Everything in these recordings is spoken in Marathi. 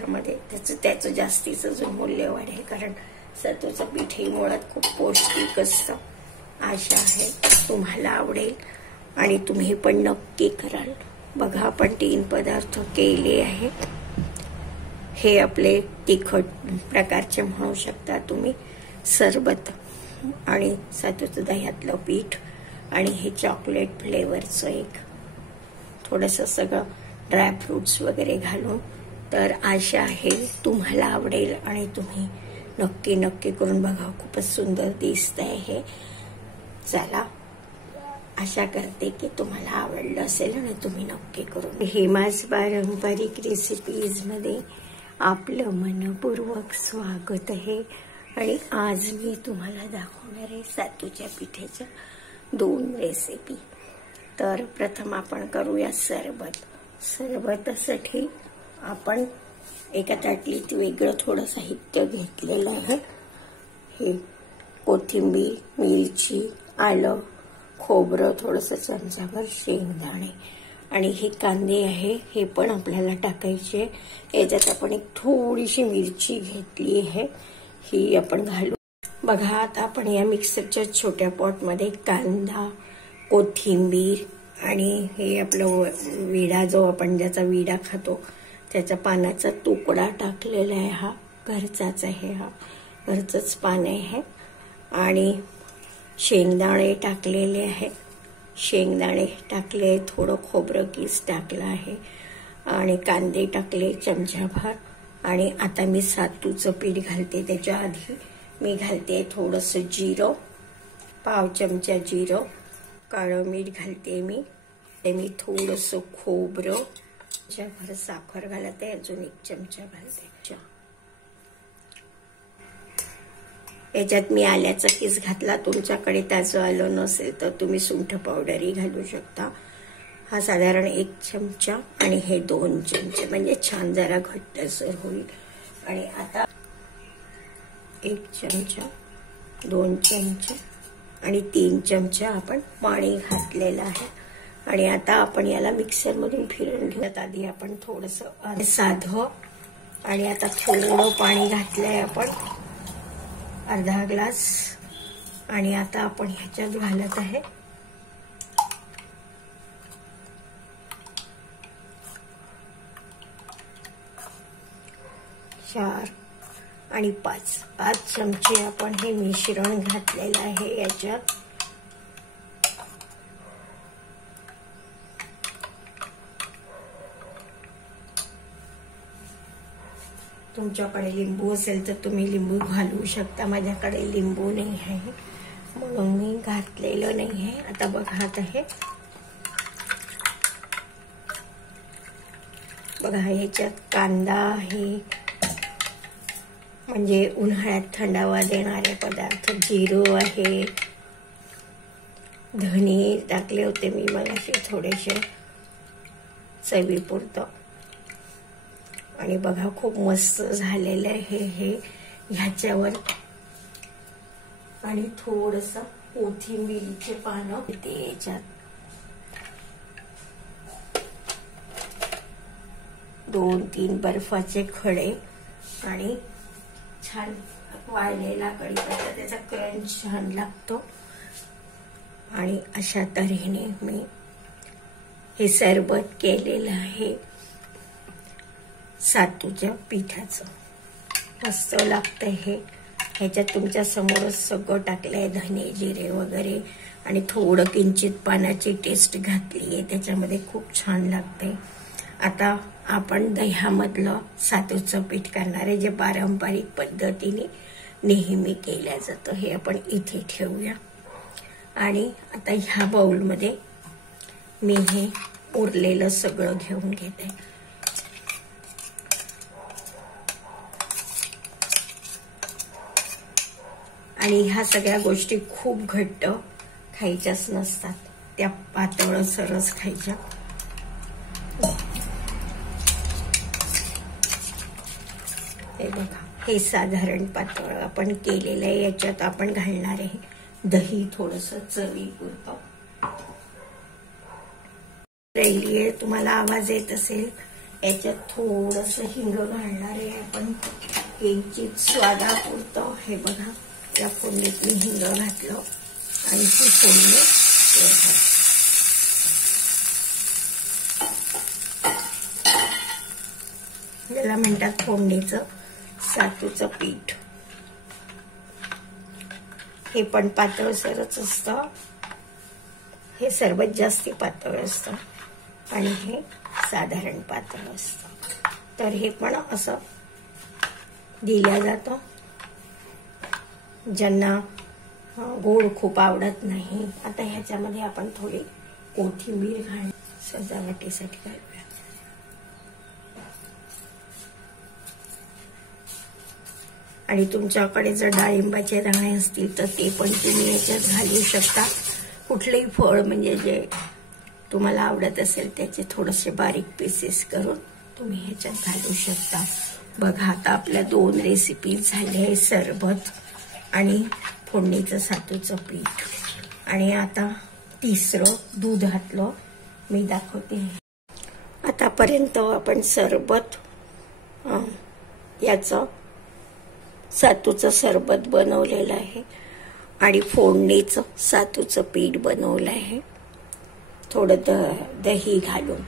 पदार्थामध्ये त्याचं जास्तीचं जो मूल्य वाढेल, कारण सत्तूचं पीठ हे मुळात खूप पौष्टिक असतं. आशा आहे तुम्हाला आवडेल आणि तुम्ही पण नक्की कराल. बघा, आपण 3 पदार्थ केले आहेत. हे आपले तिखट प्रकारचे म्हणू शकता तुम्ही, सरबत आणि सत्तूचं दह्यातलं पीठ आणि हे चॉकलेट फ्लेवरचं एक थोडंसं सगळं ड्रायफ्रुट्स वगैरे घालून. तर आशा आहे तुम्हाला आवडेल आणि तुम्ही नक्की करून बघा. खूपच सुंदर दिसतंय हे. चला, आशा करते की तुम्हाला आवडलं असेल आणि तुम्ही नक्की करून. हेमाज पारंपरिक रेसिपीज मध्ये आपलं मनपूर्वक स्वागत आहे. आणि आज मी तुम्हाला दाखवणार आहे सत्तूच्या पिठाच्या 2 रेसिपी. तर प्रथम आपण करूया सरबत. सरबतासाठी आपण एका ताटलीत वेगळं थोडं साहित्य घेतलेलं आहे. हे कोथिंबीर, मिरची, आलं, खोबरं, थोडंसं चमचाभर शेंगदाणे आणि हे कांदे आहे, हे पण आपल्याला टाकायचे. याच्यात आपण एक थोडीशी मिरची घेतली आहे, ही आपण घालू. बघा, आता आपण या मिक्सरच्या छोट्या पॉटमध्ये कांदा, कोथिंबीर आणि हे आपलं विडा, जो आपण ज्याचा विडा खातो त्याच्या पानाचा तुकडा टाकलेला आहे. हा घरचाच आहे, हा घरचंच पान आहे. आणि शेंगदाणे टाकलेले आहे, शेंगदाणे टाकले, थोडं खोबरं कीस टाकलं आहे आणि कांदे टाकले चमचाभर. आणि आता मी सत्तूचं पीठ घालते. त्याच्या आधी मी घालते थोडंसं जिरं, पाव चमचा जिरं, काळं मीठ घालते मी. थोडंसं खोबरं, चमचाभर साखर घालते, अजून 1 चमचा घालते. याच्यात मी आल्याचा किस घातला. तुमच्याकडे ताजं आलं नसेल तर तुम्ही सुंठ पावडरही घालू शकता. हा साधारण 1 चमचा आणि हे 2 चमचे, म्हणजे छान जरा घट्टसर होईल. आणि आता 1 चमचा, 2 चमचे आणि 3 चमचा आपण पाणी घातलेलं आहे. आणि आता आपण याला मिक्सर मधून फिरवून घेऊयात. आधी आपण थोडंसं साधं आणि आता थोडं पाणी घातलंय आपण, अर्धा ग्लास. आणि आता आपण ह्याच्यात घालत आहे 4 आणि 5 चमचे आपण हे मिश्रण घातलेलं आहे याच्यात. तुमच्याकडे लिंबू असेल तर तुम्ही लिंबू घालू शकता. माझ्याकडे लिंबू नाही आहे म्हणून मी घातलेलं नाही आहे. आता बघत आहे, बघा ह्याच्यात कांदा आहे, म्हणजे उन्हाळ्यात थंडावा देणारे पदार्थ. जिरं आहे, धने टाकले होते मी मगाशी थोडेसे चवीपुरतं. आणि बघा, खूप मस्त झालेलं आहे हे. ह्याच्यावर आणि थोडंसं कोथिंबीरचे पानं ते याच्यात, 2-3 बर्फाचे खडे आणि छान वाळलेला कढीपत्ता, त्याचा क्रंच छान लागतो. आणि अशा तऱ्हेने मी हे सरबत केलेलं आहे सत्तूच्या पिठाचं. मस्त लागतंय हे. ह्याच्यात तुमच्या समोरच सगळं टाकलंय, धने, जिरे वगैरे, आणि थोडं किंचित पानाची टेस्ट घातली आहे त्याच्यामध्ये, खूप छान लागते. आता आपण दह्यामधलं सत्तूचं पीठ करणार आहे, जे पारंपरिक पद्धतीने नेहमी केलं जातं. हे आपण इथे ठेवूया. आणि आता ह्या बाउलमध्ये मी हे उरलेलं सगळं घेऊन घेते. आणि ह्या सगळ्या गोष्टी खूप घट्ट खायच्याच नसतात, त्या पातळ सरस खायच्या. हे बघा, हे साधारण पातळ आपण केलेलं आहे. याच्यात आपण घालणार आहे दही, थोडंसं चवीपुरतं. राहिलीये, तुम्हाला आवाज येत असेल याच्यात थोडंसं हिंग घालणार आहे आपण, किंचित स्वादापुरतं. हे बघा, या फोडणीत मी हिंग घातलं आणि ही फोडणी याला म्हणतात फोडणीचं सातूचं पीठ. हे पण पातळसरच असतं, हे सर्वात जास्ती पातळ असतं आणि हे साधारण पातळ असतं. तर हे पण असं दिलं जातं. ज्यांना गोड खूप आवडत नाही, आता ह्याच्यामध्ये आपण थोडी कोथिंबीर घाल, सजावटीसाठी घालूया. आणि तुमच्याकडे जर डाळिंबाचे दाणे असतील तर ते पण तुम्ही याच्यात घालू शकता. कुठलेही फळ म्हणजे जे तुम्हाला आवडत असेल त्याचे थोडेसे बारीक पीसेस करून तुम्ही ह्याच्यात घालू शकता. बघा, आता आपल्या 2 रेसिपी झाल्या, सरबत आणि फोडणीचं सातूचं पीठ. आणि आता तिसरं दूध घातलं, मी दाखवते. आतापर्यंत आपण सरबत याचं सातूचं सरबत बनवलेलं आहे आणि फोडणीचं सातूचं पीठ बनवलं आहे थोडं दही घालून.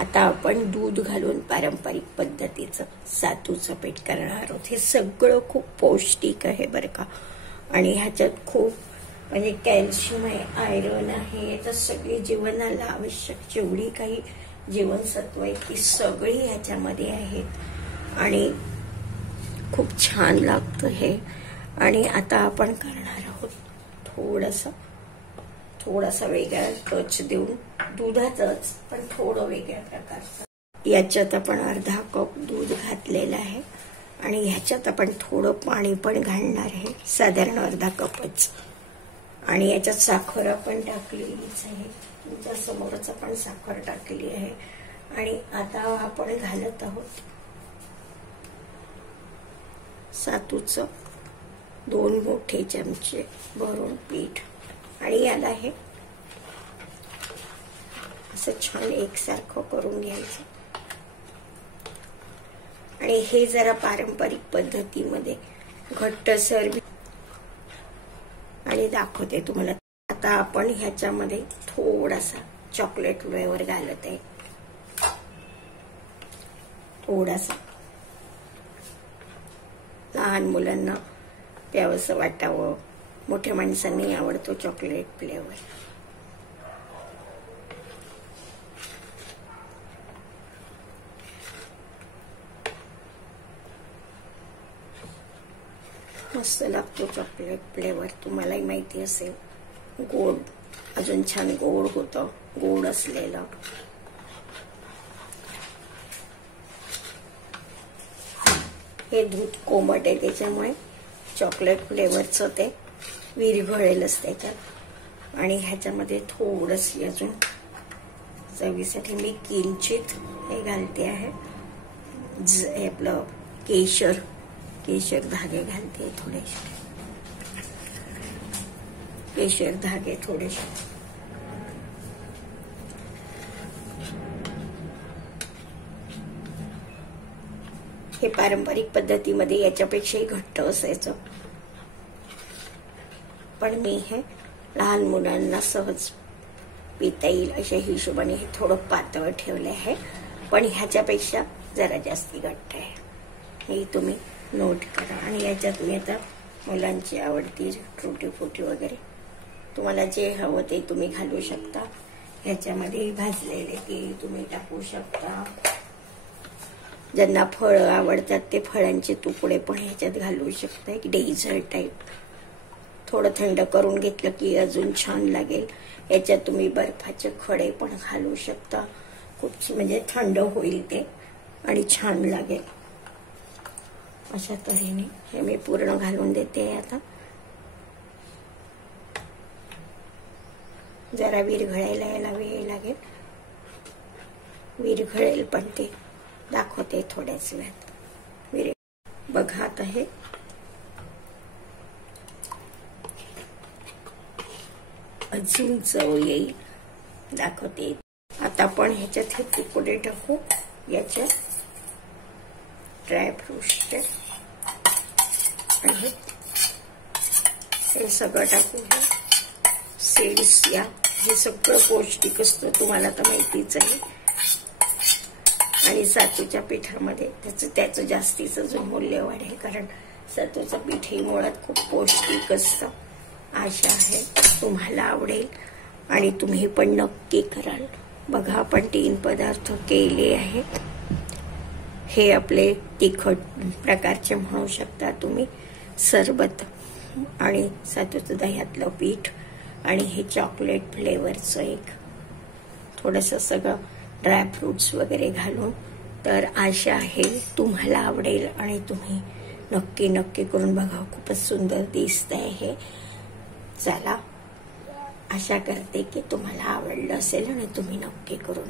आता आपण दूध घालून पारंपरिक पद्धतीचं सातूचं पीठ करणार आहोत. हे सगळं खूप पौष्टिक आहे बरं का, आणि ह्याच्यात खूप म्हणजे कॅल्शियम आहे, आयरन आहे. याच्यात सगळी जीवनाला आवश्यक जेवढी काही जीवनसत्व आहेत ती सगळी ह्याच्यामध्ये आहेत आणि खूप छान लागतं हे. आणि आता आपण करणार आहोत थोडासा वेगळा टच देऊन, दुधाचंच पण थोडं वेगळ्या प्रकारचं. याच्यात आपण अर्धा कप दूध घातलेलं आहे आणि ह्याच्यात आपण थोडं पाणी पण घालणार आहे, साधारण अर्धा कपच. आणि याच्यात साखर आपण टाकलेलीच आहे, तुमच्या समोरच आपण साखर टाकली आहे. आणि आता आपण घालत आहोत सातूचं 2 मोठे चमचे भरून पीठ. आणि याला हे असं छान एकसारखं करून घ्यायचं. आणि हे जरा पारंपरिक पद्धतीमध्ये घट्टसर आणि दाखवते तुम्हाला. आता आपण ह्याच्यामध्ये थोडासा चॉकलेट फ्लेवर घालत आहे, थोडासा. लहान मुलांना प्यावंसं वाटावं, मोठ्या माणसांनी आवडतो चॉकलेट फ्लेवर. मस्त लागतो चॉकलेट फ्लेवर, तुम्हालाही माहिती असेल. गोड अजून छान गोड होतं, गोड असलेलं. हे दूध कोमट आहे त्याच्यामुळे चॉकलेट फ्लेवरचं ते विरघळेलच त्याच्यात. आणि ह्याच्यामध्ये थोडंशी अजून चवीसाठी मी किंचित हे घालते आहे, आपलं केशर धागे घालते थोडेसे, केशर धागे थोडेसे. हे पारंपरिक पद्धतीमध्ये याच्यापेक्षाही घट्ट असायचं, पण मी हे लहान मुलांना सहज पिता येईल अशा हिशोबाने हे थोडं पातळ ठेवलं आहे. पण ह्याच्यापेक्षा जरा जास्ती घट्ट आहे, हे तुम्ही नोट करा. आणि याच्यात मी आता मुलांची आवडती टुटी फुटी वगैरे तुम्हाला जे हवं ते तुम्ही घालू शकता. ह्याच्यामध्ये भाजलेले केळी तुम्ही टाकू शकता. ज्यांना फळं आवडतात ते फळांचे तुकडे पण ह्याच्यात घालू शकता, एक डेझर्ट टाईप. थोडं थंड करून घेतलं की अजून छान लागेल. याच्यात तुम्ही बर्फाचे खडे पण घालू शकता, खूप म्हणजे थंड होईल ते आणि छान लागेल. अशा तऱ्हेने हे मी पूर्ण घालून देते. आता जरा विरघळायला यायला वेळ लागेल, विरघळेल पण ते दाखवते थोड्याच वेळात. बघा आता हे अजून चव येईल, दाखवते. आता आपण ह्याच्यात हे तुकडे टाकू याच्यात ड्रायफ्रुट्सचे आणि हे सगळं टाकूया. सीड्स या हे सगळं पौष्टिक असतं, तुम्हाला तर माहितीच आहे. आणि सातूच्या पिठामध्ये त्याचं जास्तीचं जो मूल्य वाढेल, कारण सातूचं पीठ हे मुळात खूप पौष्टिक असतं. आशा आहे तुम्हाला आवडेल आणि तुम्ही पण नक्की कराल. बघा, आपण 3 पदार्थ केले आहेत. हे आपले तिखट प्रकारचे म्हणू शकता तुम्ही. सरबत आणि सातूचं दह्यातलं पीठ आणि हे चॉकलेट फ्लेवरचं एक थोडंसं सगळं ड्रायफ्रुट्स वगैरे घालून. तर आशा आहे तुम्हाला आवडेल आणि तुम्ही नक्की करून बघा. खूपच सुंदर दिसतंय हे. चला, आशा करते की तुम्हाला आवडलं असेल आणि तुम्ही नक्की करून